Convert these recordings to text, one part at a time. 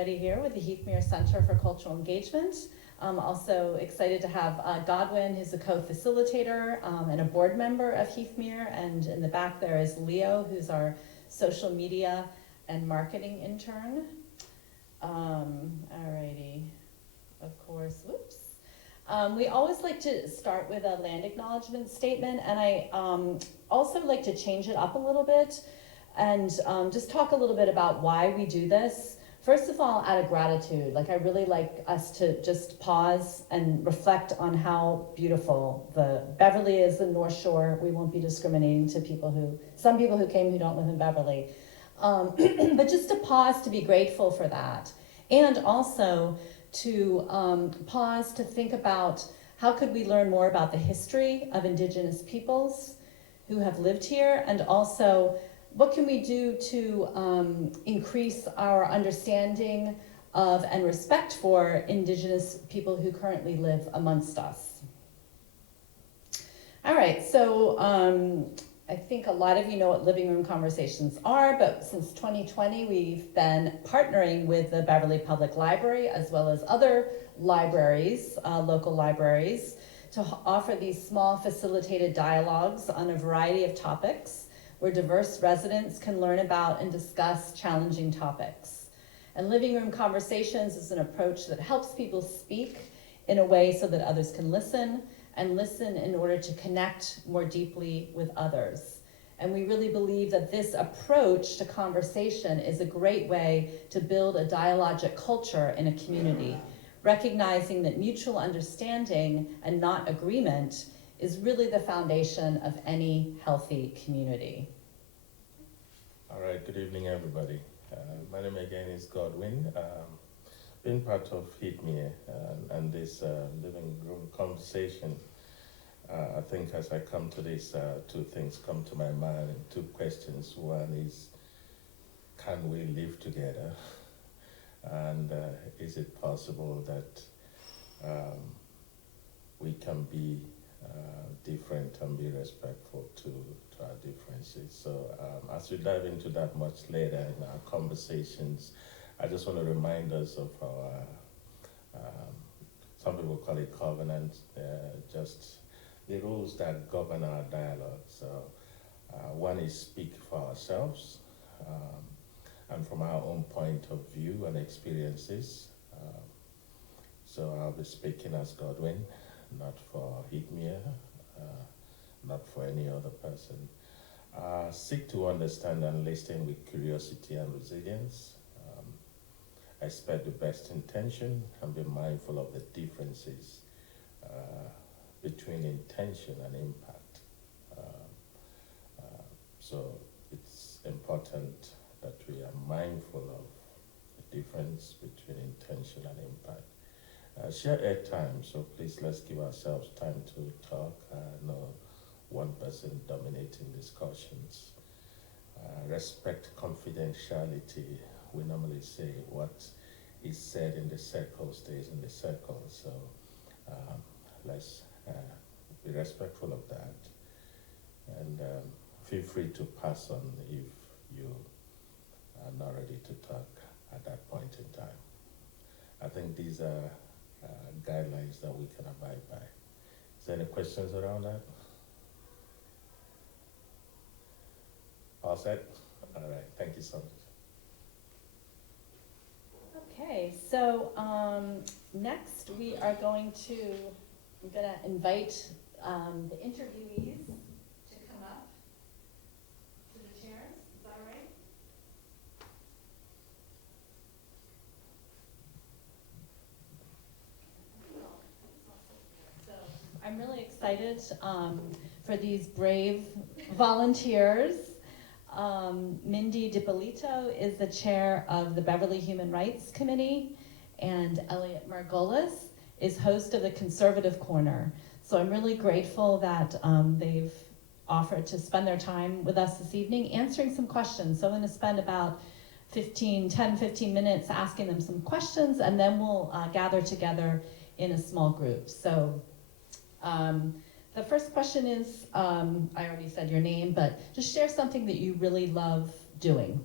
everybody here with the Heathmere Center for Cultural Engagement. I'm also excited to have Godwin, who's a co-facilitator and a board member of Heathmere, and in the back there is Leo, who's our social media and marketing intern. Alrighty, of course, whoops. We always like to start with a land acknowledgement statement, and I also like to change it up a little bit and just talk a little bit about why we do this. First of all, out of gratitude, like I really like us to just pause and reflect on how beautiful the Beverly is, the North Shore. We won't be discriminating to some people who came who don't live in Beverly. But just to pause to be grateful for that. And also to pause to think about how could we learn more about the history of Indigenous peoples who have lived here, and also what can we do to increase our understanding of and respect for Indigenous people who currently live amongst us. All right, so I think a lot of you know what living room conversations are, but since 2020, we've been partnering with the Beverly Public Library as well as other libraries, local libraries, to offer these small facilitated dialogues on a variety of topics where diverse residents can learn about and discuss challenging topics. And living room conversations is an approach that helps people speak in a way so that others can listen, and listen in order to connect more deeply with others. And we really believe that this approach to conversation is a great way to build a dialogic culture in a community, recognizing that mutual understanding and not agreement is really the foundation of any healthy community. All right, good evening, everybody. My name again is Godwin. Been part of Heathmere and this living room conversation. I think as I come to this, two things come to my mind, and two questions. One is, can we live together? And is it possible that we can be different and be respectful to our differences? So as we dive into that much later in our conversations, I just want to remind us of our, some people call it covenant, just the rules that govern our dialogue. So one is speak for ourselves and from our own point of view and experiences. So I'll be speaking as Godwin, not for Heathmere, not for any other person. Seek to understand and listen with curiosity and resilience. Expect the best intention and be mindful of the differences between intention and impact. So it's important that we are mindful of the difference between intention and impact. Share airtime, so please let's give ourselves time to talk. No one person dominating discussions. Respect confidentiality. We normally say what is said in the circle stays in the circle. So let's be respectful of that. And feel free to pass on if you are not ready to talk at that point in time. I think these are guidelines that we can abide by. Is there any questions around that? All set? All right, thank you so much. Okay, so next we are I'm gonna invite the interviewees to come up to the chairs. Is that all right? So I'm really excited for these brave volunteers. Mindy DiPolito is the chair of the Beverly Human Rights Committee, and Elliot Margolis is host of the Conservative Corner. So I'm really grateful that they've offered to spend their time with us this evening answering some questions. So I'm going to spend about 10, 15 minutes asking them some questions, and then we'll gather together in a small group. So the first question is, I already said your name, but just share something that you really love doing,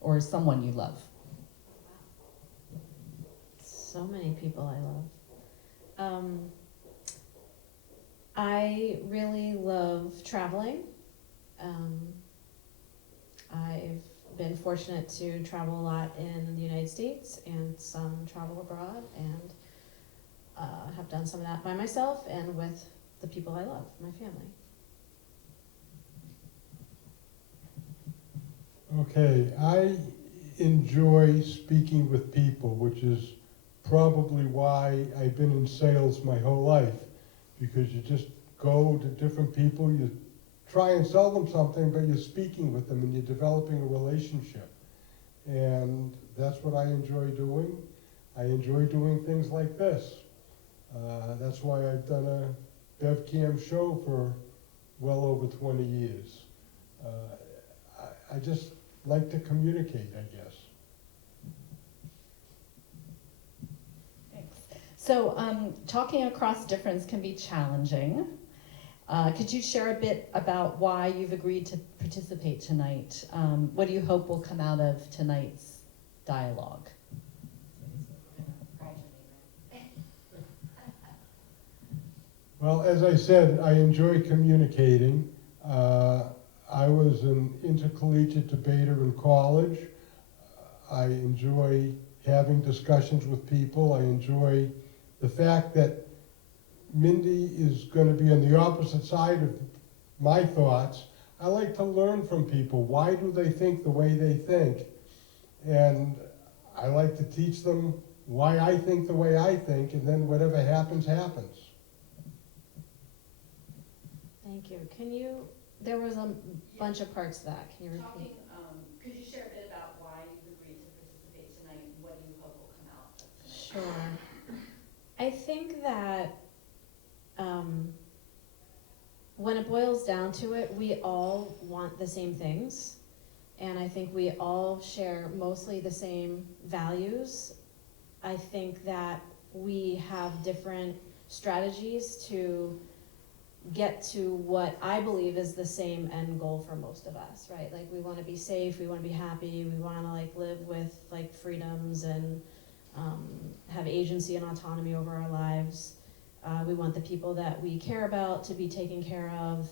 or someone you love. so many people I love. I really love traveling. Um, I've been fortunate to travel a lot in the United States and some travel abroad, and have done some of that by myself and with the people I love, my family. Okay, I enjoy speaking with people, which is probably why I've been in sales my whole life, because you just go to different people, you try and sell them something, but you're speaking with them and you're developing a relationship. And that's what I enjoy doing. I enjoy doing things like this. That's why I've done a BevCam show for well over 20 years. I just like to communicate, I guess. Thanks. So, talking across difference can be challenging. Could you share a bit about why you've agreed to participate tonight? What do you hope will come out of tonight's dialogue? Well, as I said, I enjoy communicating. I was an intercollegiate debater in college. I enjoy having discussions with people. I enjoy the fact that Mindy is going to be on the opposite side of my thoughts. I like to learn from people. Why do they think the way they think? And I like to teach them why I think the way I think, and then whatever happens, happens. Thank you. There was a bunch of parts to that. Can you repeat? Could you share a bit about why you've agreed to participate tonight and what you hope will come out of tonight? Sure. I think that when it boils down to it, we all want the same things. And I think we all share mostly the same values. I think that we have different strategies to get to what I believe is the same end goal for most of us, right? Like, we want to be safe, we want to be happy, we want to live with freedoms and have agency and autonomy over our lives. We want the people that we care about to be taken care of.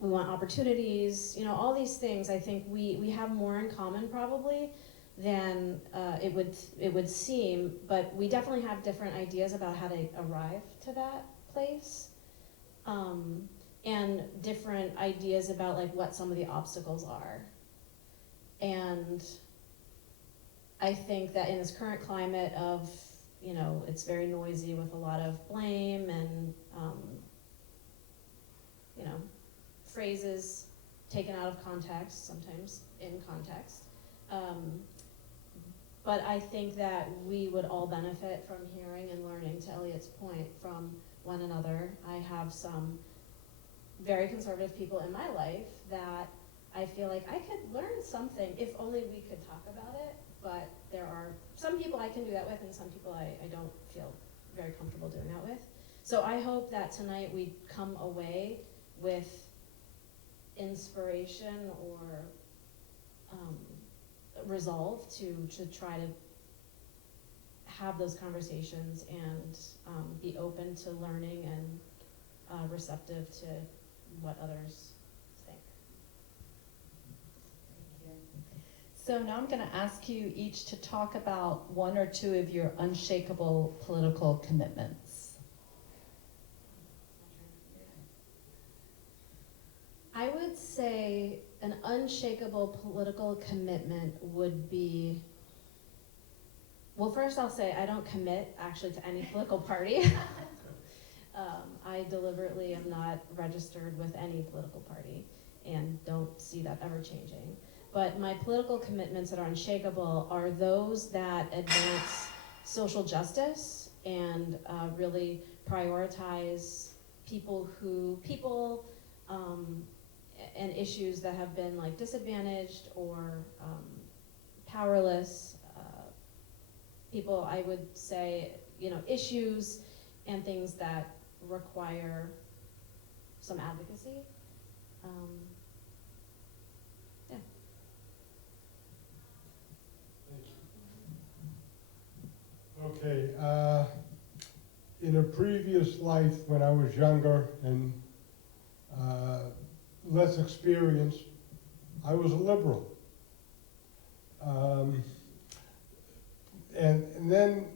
We want opportunities, all these things. I think we have more in common probably than it would seem, but we definitely have different ideas about how to arrive to that place, and different ideas about what some of the obstacles are. And I think that in this current climate of, it's very noisy with a lot of blame and, phrases taken out of context, sometimes in context. But I think that we would all benefit from hearing and learning, to Elliot's point, from one another. I have some very conservative people in my life that I feel like I could learn something if only we could talk about it. But there are some people I can do that with, and some people I don't feel very comfortable doing that with. So I hope that tonight we come away with inspiration or resolve to try to have those conversations and be open to learning and receptive to what others think. Thank you. So now I'm going to ask you each to talk about one or two of your unshakable political commitments. I would say an unshakable political commitment would be, well, first I'll say I don't commit actually to any political party. I deliberately am not registered with any political party and don't see that ever changing. But my political commitments that are unshakable are those that advance social justice and really prioritize people and issues that have been disadvantaged or powerless. People, I would say, issues and things that require some advocacy. Yeah. Okay, in a previous life, when I was younger and less experienced, I was a liberal. And then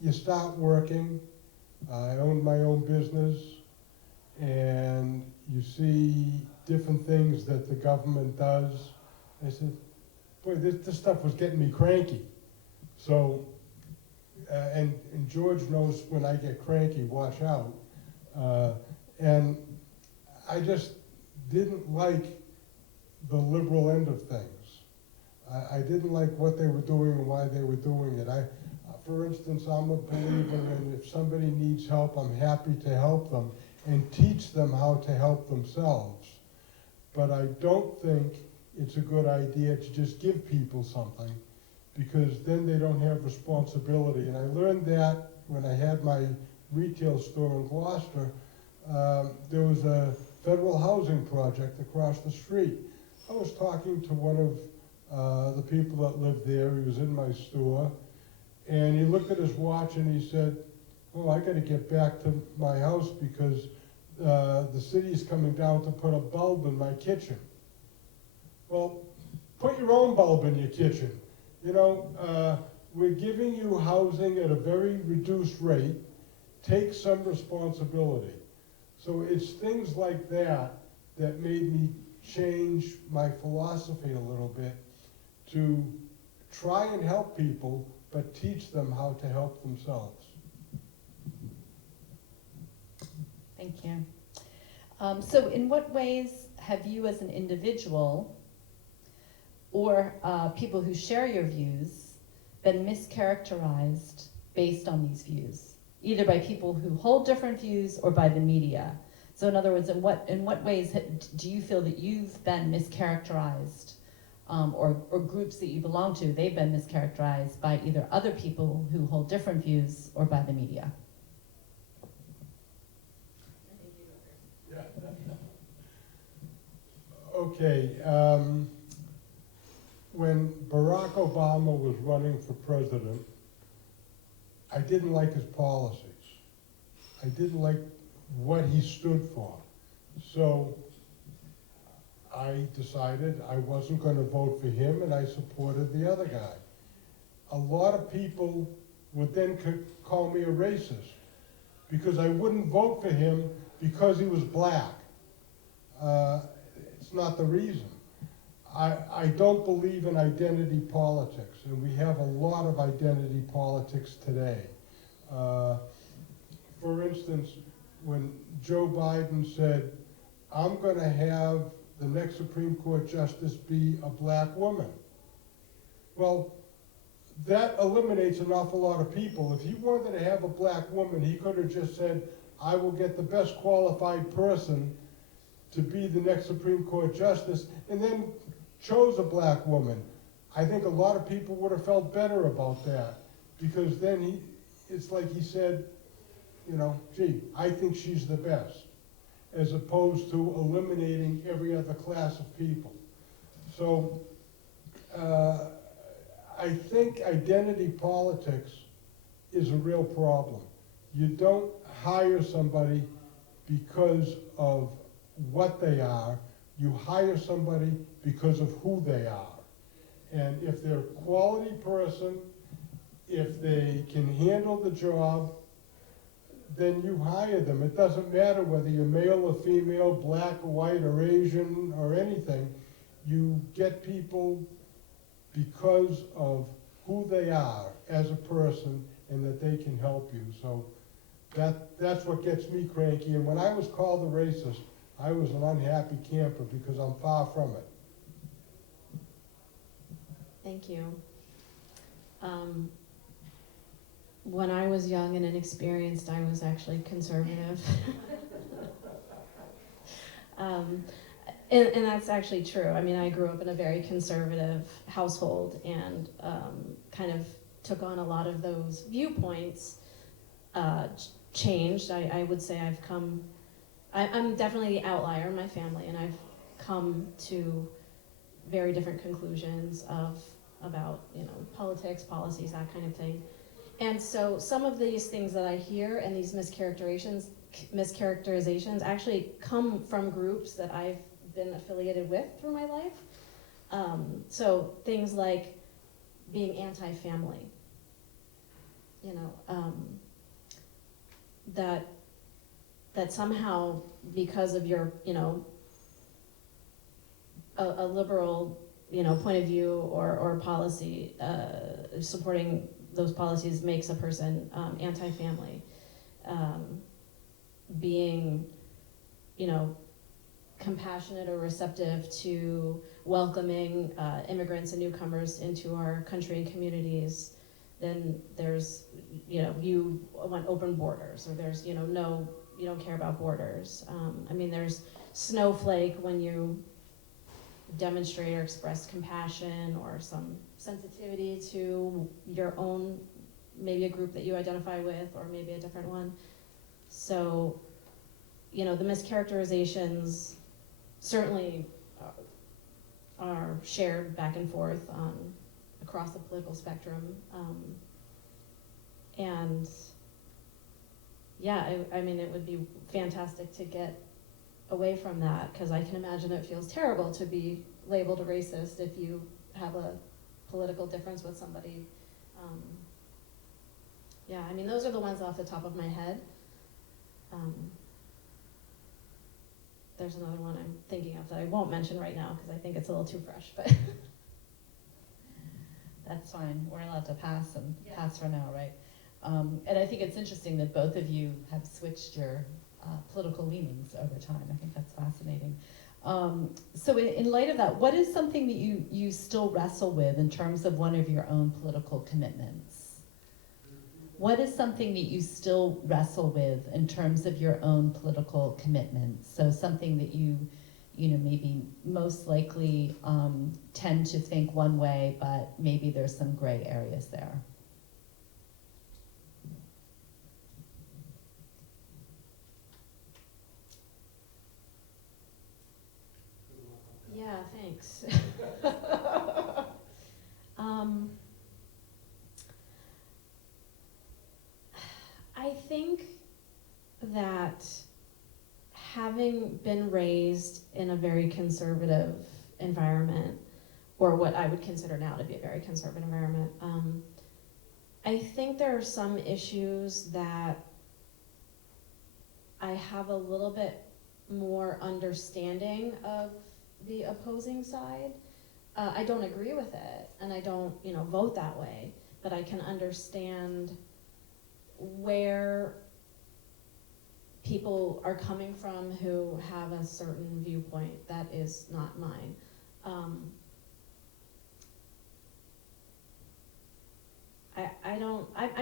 you start working. I owned my own business, and you see different things that the government does. I said, boy, this stuff was getting me cranky. So, and George knows when I get cranky, watch out. And I just didn't like the liberal end of things. I didn't like what they were doing and why they were doing it. For instance, I'm a believer in if somebody needs help, I'm happy to help them and teach them how to help themselves. But I don't think it's a good idea to just give people something, because then they don't have responsibility. And I learned that when I had my retail store in Gloucester. There was a federal housing project across the street. I was talking to one of the people that lived there. He was in my store, and he looked at his watch and he said, oh, I gotta get back to my house because the city's coming down to put a bulb in my kitchen. Well, put your own bulb in your kitchen. You know, we're giving you housing at a very reduced rate. Take some responsibility. So it's things like that that made me change my philosophy a little bit to try and help people, but teach them how to help themselves. Thank you. So in what ways have you as an individual or people who share your views been mischaracterized based on these views, either by people who hold different views or by the media? So in other words, in what ways do you feel that you've been mischaracterized, or groups that you belong to, they've been mischaracterized by either other people who hold different views or by the media? Okay, when Barack Obama was running for president, I didn't like his policies. I didn't like what he stood for. So I decided I wasn't going to vote for him, and I supported the other guy. A lot of people would then call me a racist because I wouldn't vote for him because he was black. It's not the reason. I don't believe in identity politics, and we have a lot of identity politics today. For instance, when Joe Biden said, I'm going to have the next Supreme Court justice be a black woman. Well, that eliminates an awful lot of people. If he wanted to have a black woman, he could have just said, I will get the best qualified person to be the next Supreme Court justice, and then chose a black woman. I think a lot of people would have felt better about that, because then it's like he said, you know, gee, I think she's the best, as opposed to eliminating every other class of people. So I think identity politics is a real problem. You don't hire somebody because of what they are. You hire somebody because of who they are. And if they're a quality person, if they can handle the job, then you hire them. It doesn't matter whether you're male or female, black or white or Asian or anything. You get people because of who they are as a person and that they can help you. So that's what gets me cranky. And when I was called a racist, I was an unhappy camper because I'm far from it. Thank you. When I was young and inexperienced, I was actually conservative. And that's actually true. I mean, I grew up in a very conservative household and kind of took on a lot of those viewpoints, changed. I would say I'm definitely the outlier in my family, and I've come to very different conclusions about, you know, politics, policies, that kind of thing. And so some of these things that I hear and these mischaracterizations actually come from groups that I've been affiliated with through my life. So things like being anti-family, you know, that somehow because of your, you know, a liberal, you know, point of view or policy, supporting those policies makes a person anti-family. Being, you know, compassionate or receptive to welcoming immigrants and newcomers into our country and communities, then there's, you know, you want open borders, or there's, you know, no, you don't care about borders. I mean, there's snowflake when you demonstrate or express compassion or some sensitivity to your own, maybe a group that you identify with, or maybe a different one. So, you know, the mischaracterizations certainly are shared back and forth across the political spectrum. And yeah, I mean, it would be fantastic to get away from that, because I can imagine it feels terrible to be labeled a racist if you have a political difference with somebody. Yeah, I mean, those are the ones off the top of my head. There's another one I'm thinking of that I won't mention right now because I think it's a little too fresh, but That's fine, we're allowed to pass and pass for now, right? And I think it's interesting that both of you have switched your political leanings over time. I think that's fascinating. So in light of that, what is something that you still wrestle with in terms of one of your own political commitments? What is something that you still wrestle with in terms of your own political commitments? So something that you know, maybe most likely tend to think one way, but maybe there's some gray areas there. yeah, thanks. I think that having been raised in a very conservative environment, or what I would consider now to be a very conservative environment, I think there are some issues that I have a little bit more understanding of the opposing side. I don't agree with it, and I don't, you know, vote that way, but I can understand where people are coming from who have a certain viewpoint that is not mine. I'm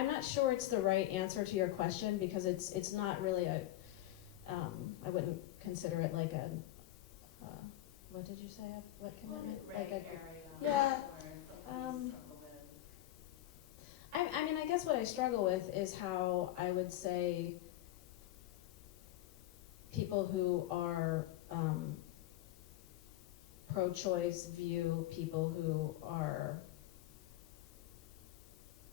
not sure it's the right answer to your question, because it's not really a, I wouldn't consider it like a, what did you say, what commitment? Like a, yeah. I mean, I guess what I struggle with is how I would say people who are pro-choice view people who are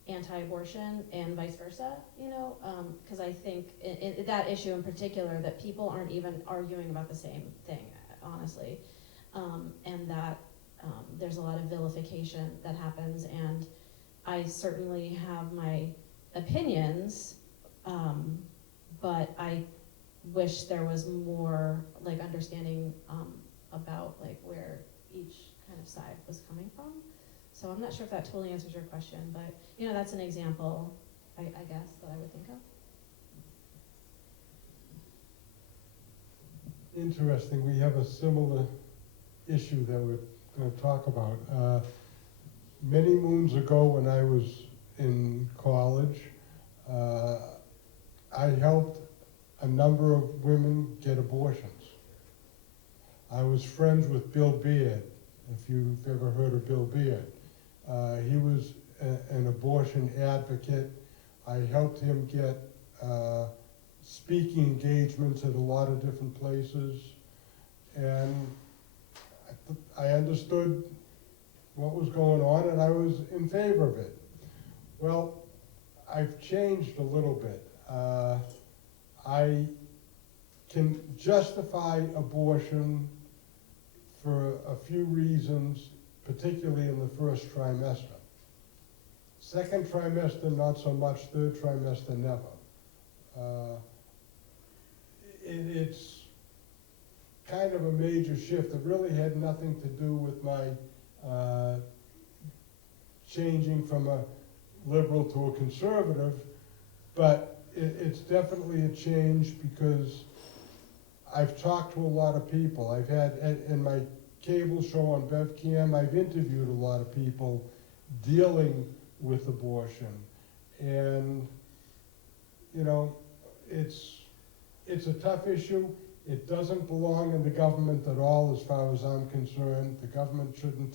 anti-abortion and vice versa, you know, because I think in that issue in particular that people aren't even arguing about the same thing, honestly, and that there's a lot of vilification that happens, and I certainly have my opinions, but I wish there was more like understanding about like where each kind of side was coming from. So I'm not sure if that totally answers your question, but you know, that's an example, I guess, that I would think of. Interesting, we have a similar issue that we're going to talk about. Many moons ago when I was in college, I helped a number of women get abortions. I was friends with Bill Beard, if you've ever heard of Bill Beard. He was an abortion advocate. I helped him get speaking engagements at a lot of different places, and I understood what was going on, and I was in favor of it. Well, I've changed a little bit. I can justify abortion for a few reasons, particularly in the first trimester. Second trimester, not so much. Third trimester, never. It's kind of a major shift. It really had nothing to do with my changing from a liberal to a conservative, but it's definitely a change because I've talked to a lot of people. I've had, in my cable show on BevCam, I've interviewed a lot of people dealing with abortion. And, you know, it's a tough issue. It doesn't belong in the government at all as far as I'm concerned. The government shouldn't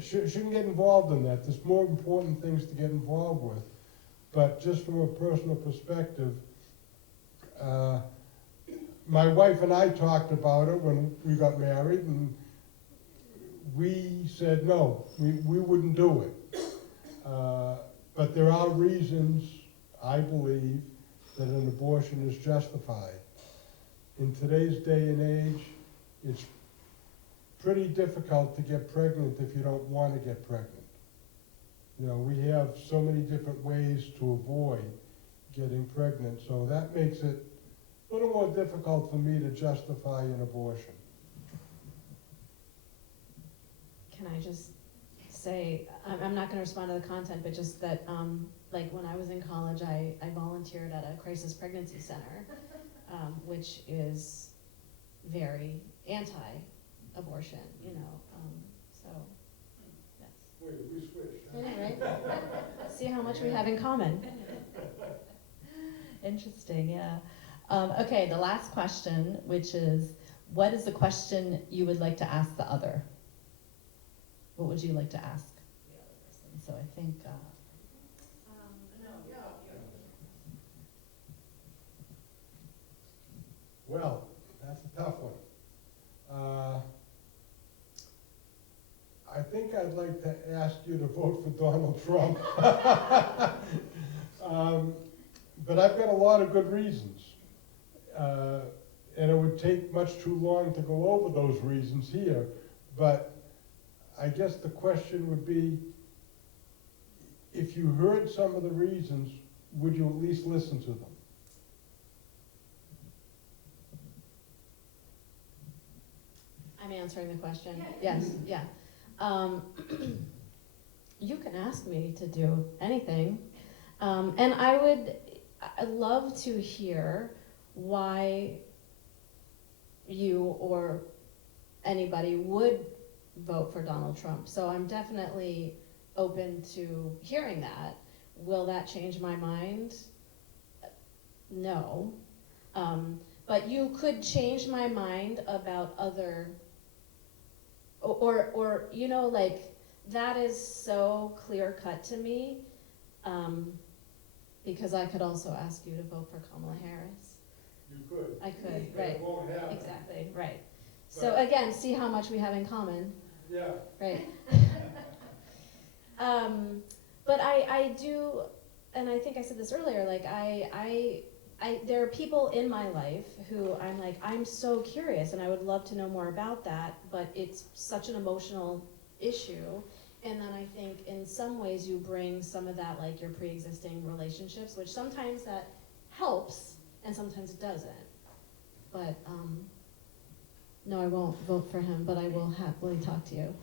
shouldn't get involved in that. There's more important things to get involved with. But just from a personal perspective, my wife and I talked about it when we got married, and we said no, we wouldn't do it. But there are reasons, I believe, that an abortion is justified. In today's day and age, it's pretty difficult to get pregnant if you don't want to get pregnant. You know, we have so many different ways to avoid getting pregnant, so that makes it a little more difficult for me to justify an abortion. Can I just say, I'm not gonna respond to the content, but just that, like when I was in college, I volunteered at a crisis pregnancy center, which is very anti-abortion, you know, so, yes. Wait, we switched. Yeah, right? See how much we have in common. Interesting, yeah. Okay, the last question, which is, what is the question you would like to ask the other? What would you like to ask the other person? So I think, Well, that's a tough one. I think I'd like to ask you to vote for Donald Trump. But I've got a lot of good reasons. And it would take much too long to go over those reasons here. But I guess the question would be, if you heard some of the reasons, would you at least listen to them? I'm answering the question. Yes, yeah. You can ask me to do anything. And I'd love to hear why you or anybody would vote for Donald Trump. So I'm definitely open to hearing that. Will that change my mind? No. But you could change my mind about other, or you know, like, that is so clear cut to me, because I could also ask you to vote for Kamala Harris. You could. I could, But right, it won't happen. exactly, right. So again, see how much we have in common, Yeah. right? But I do, and I think I said this earlier, like, there are people in my life who I'm like, I'm so curious and I would love to know more about that, but it's such an emotional issue. And then I think in some ways you bring some of that, like your pre-existing relationships, which sometimes that helps and sometimes it doesn't. But no, I won't vote for him, but I will happily talk to you.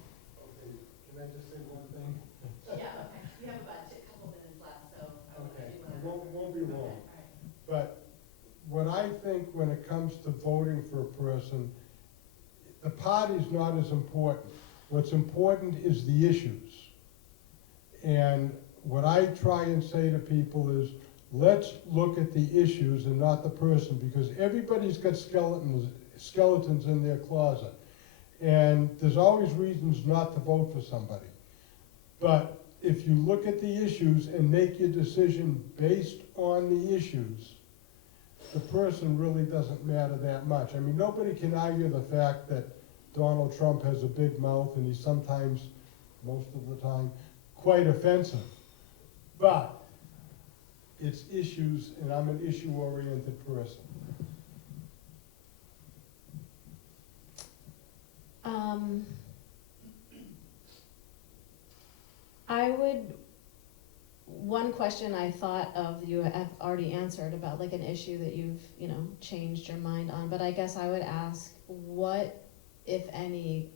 Okay, can I just say one thing? yeah, okay. We have about a couple minutes left, so. Okay, it won't be long. But what I think when it comes to voting for a person, the party's not as important. What's important is the issues. And what I try and say to people is, let's look at the issues and not the person, because everybody's got skeletons in their closet. And there's always reasons not to vote for somebody. But if you look at the issues and make your decision based on the issues, the person really doesn't matter that much. I mean, nobody can argue the fact that Donald Trump has a big mouth and he's sometimes, most of the time, quite offensive. but it's issues, and I'm an issue-oriented person. I would, one question I thought of, you have already answered about like an issue that you've, changed your mind on, but I guess I would ask, what, if any,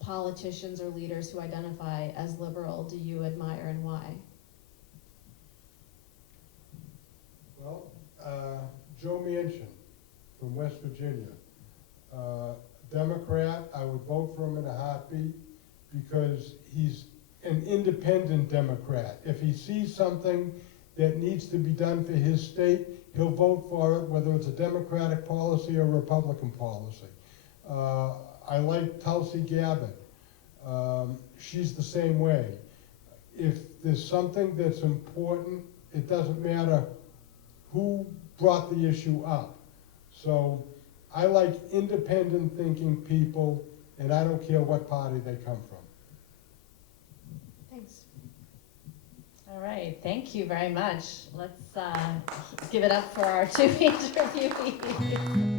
politicians or leaders who identify as liberal do you admire and why? Well, Joe Manchin from West Virginia, Democrat, I would vote for him in a heartbeat because he's an independent Democrat. If he sees something that needs to be done for his state, he'll vote for it, whether it's a Democratic policy or Republican policy. I like Tulsi Gabbard. She's the same way. If there's something that's important, it doesn't matter who brought the issue up. So I like independent thinking people, and I don't care what party they come from. Thanks. All right, thank you very much. Let's give it up for our two interviewees.